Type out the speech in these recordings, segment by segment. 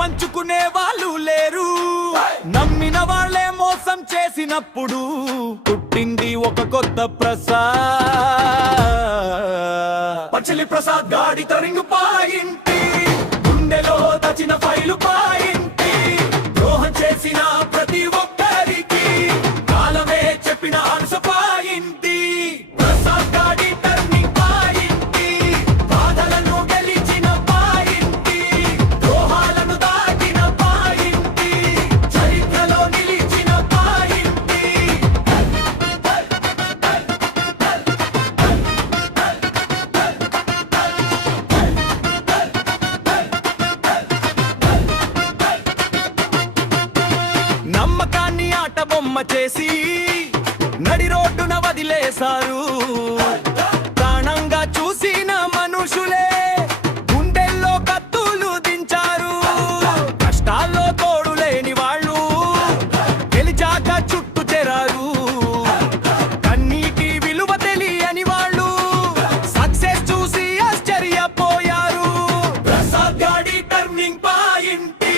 పంచుకునే వాళ్ళు లేరు. నమ్మిన వాళ్ళే మోసం చేసినప్పుడు పుట్టింది ఒక కొత్త పచ్చలి ప్రసాద్ గాడి తరింగు పాయింటి, గుండెలో దచిన ఫైలు పాయింటి. ద్రోహం చేసిన ప్రతి ఒక్కరికి కాలమే చెప్పిన ఆన్స పాయింటి. ప్రసాద్ గాడి టర్నింగ్ పాయింటి, బాధలను గెలిచిన పాయింటి, ద్రోహాలను దాటిన పాయింటి, చరిత్రలో నిలిచిన పాయింటి. నమ్మకాన్ని ఆట బొమ్మ చేసి నడి రోడ్డున వదిలేశారు. ప్రాణంగా చూసిన మనుషులే గుండెల్లో కత్తులు దించారు. కష్టాల్లో తోడు లేని వాళ్ళు గెలిచాక చుట్టూ చేరారు. కన్నీటి విలువ తెలియని వాళ్ళు సక్సెస్ చూసి ఆశ్చర్యపోయారు. ప్రసాద్ గాడి టర్నింగ్ పాయింటి,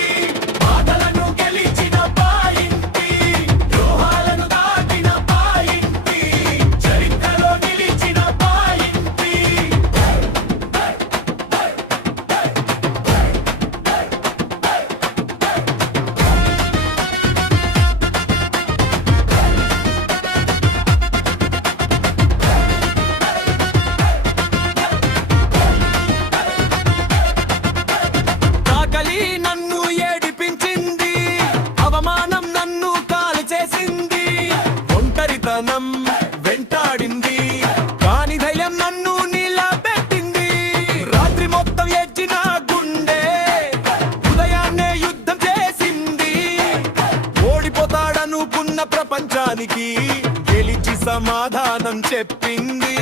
బాధలను గెలిచిన పాయింటి, ద్రోహాలను దాటిన పాయింటి, చరిత్రలో నిలిచిన పాయింటి. ఆకలి నన్ను ఏడిపించింది, అవమానం నన్ను కాలు చేసింది, ఒంటరితనం వెంటాడింది, కాని ధైర్యం నన్ను నిలబెట్టింది. రాత్రి మొత్తం ఏడ్చిన గుండె ఉదయాన్నే యుద్ధం చేసింది. ఓడిపోతాడనుకున్న ప్రపంచానికి గెలిచి సమాధానం చెప్పింది.